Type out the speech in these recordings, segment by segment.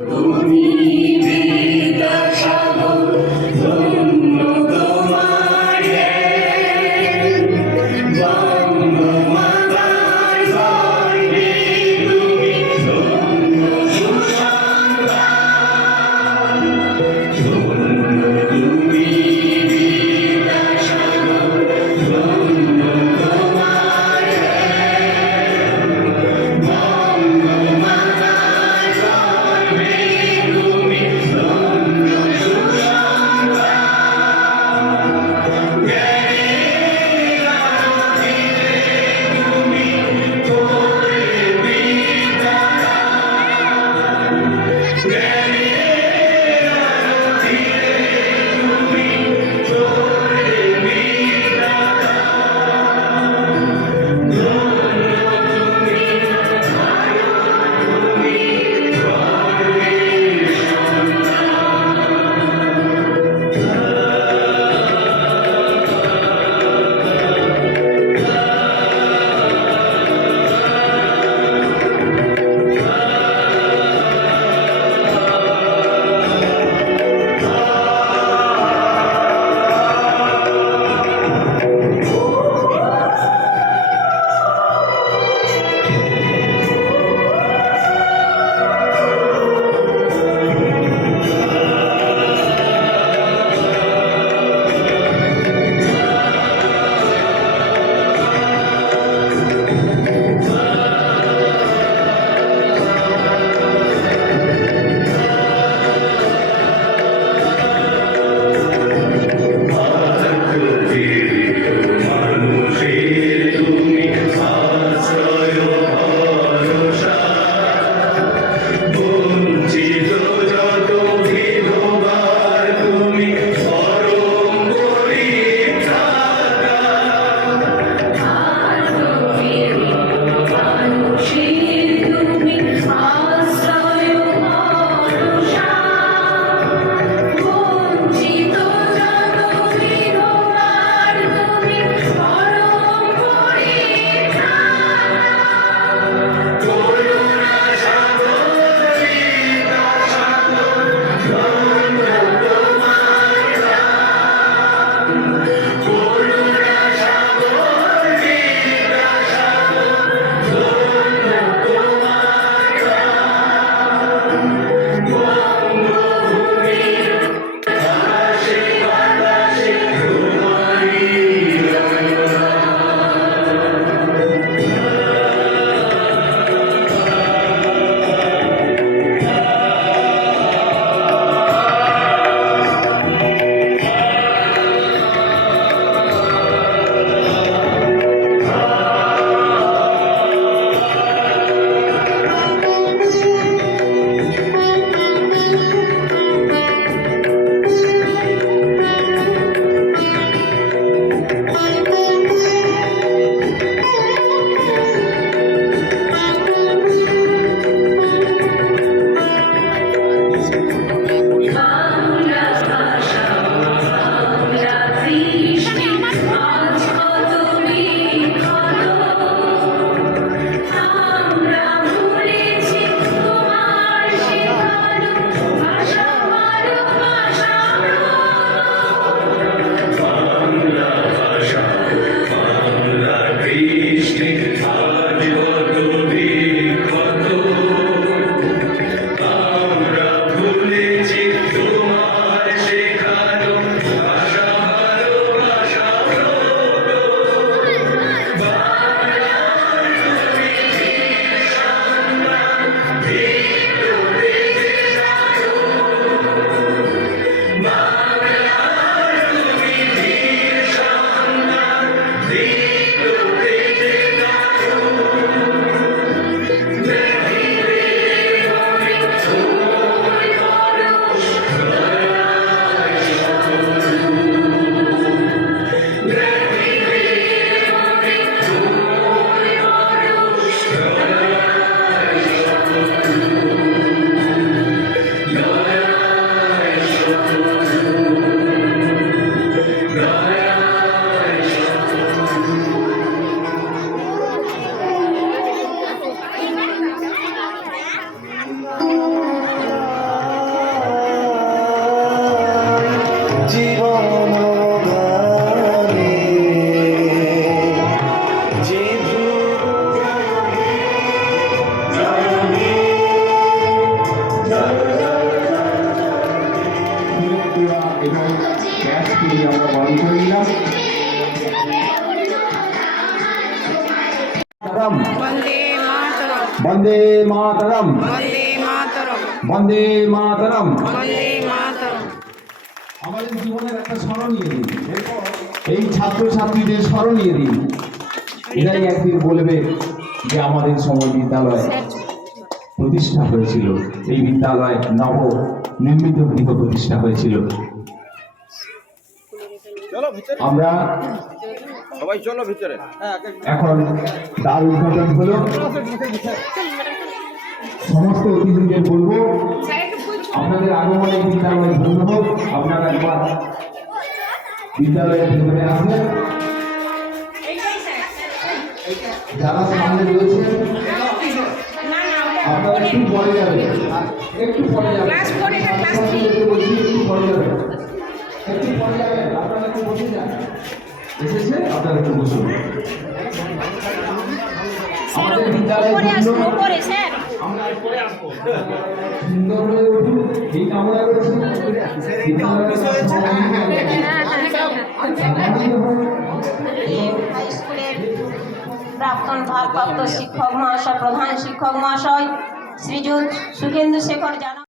তুমি বিদ্যাসাগর ধন্য তোমারে বঙ্গমাতার গর্ভে তুমি ধন্য সুসন্তান ধন্য তুমি বিদ্যাসাগর ধন্য তোমারে বঙ্গমাতার গর্ভে তুমি ধন্য সুসন্তান জ্ঞানের আলোকিতে তুমি করলে বিদ্যাদান জ্ঞানের আলোকিতে তুমি করলে বিদ্যাদান এবং ব্যাসকে আমরা বরণ করে নিলাম। বন্দে মাতরম বন্দে মাতরম, বন্দে মাতরম বন্দে মাতরম। আমাদের জীবনের একটা স্মরণীয় দিন, এই ছাত্রছাত্রীদের স্মরণীয় দিন। এরাই একদিন বলবে যে আমাদের সময় বিদ্যালয় প্রতিষ্ঠা হয়েছিল, এই বিদ্যালয় নব নির্মিত গৃহ প্রতিষ্ঠা হয়েছিল। আমরা সবাই চলো ভিতরে। এখন দ্বার উদ্ঘাটন হলো। সমস্ত অতিথিদের বলবো আপনাদের আগমনে বিদ্যালয় ধন্য হোক। আপনারা একবার বিদ্যালয়ের ভিতরে আসবেন। যারা সামনে রয়েছে আপনারা একটু পরে যাবেন, একটু পরে যাবেন, একটু পরে যাবেন, একটু পরে যাবেন। আপনারা একটু বসে যান, এসেছে আপনারা একটু বসুন। আমাদের বিদ্যালয়ে আমরা পরে আসবো, সুন্দর হয়ে উঠুন এই কামনা করছি। হাই স্কুলের প্রাক্তন ভারপ্রাপ্ত শিক্ষক মহাশয়, প্রধান শিক্ষক মহাশয় শ্রীযুত সুখেন্দু শেখর জানা।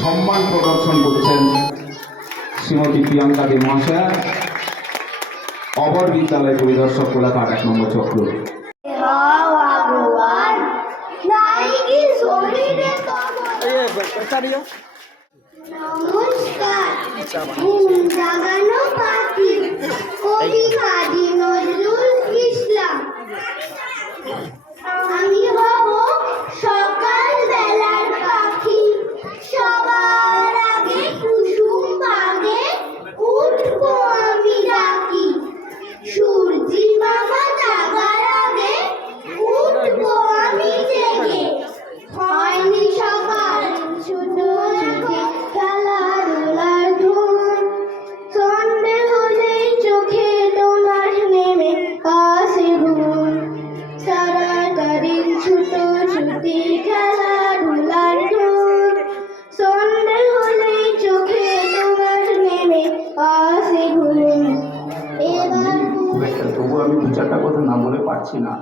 সম্মান প্রদর্শন করছেন শ্রীমতী প্রিয়াঙ্কা দে মহাশয়া, অবর বিদ্যালয় পরিদর্শক কোলাঘাট 1 নম্বর চক্র। নমস্কার। ঘুম জাগানো পাখি, কবি কাজী নজরুল ইসলাম। আমি হব সকাল বেলার পাখি, সবার আগে কুসুম বাগে উঠবো আমি ডাকি। সূর্যি মামা জাগার আগে উঠবো আমি জেগে, চারটা কথা না বলে পারছি না।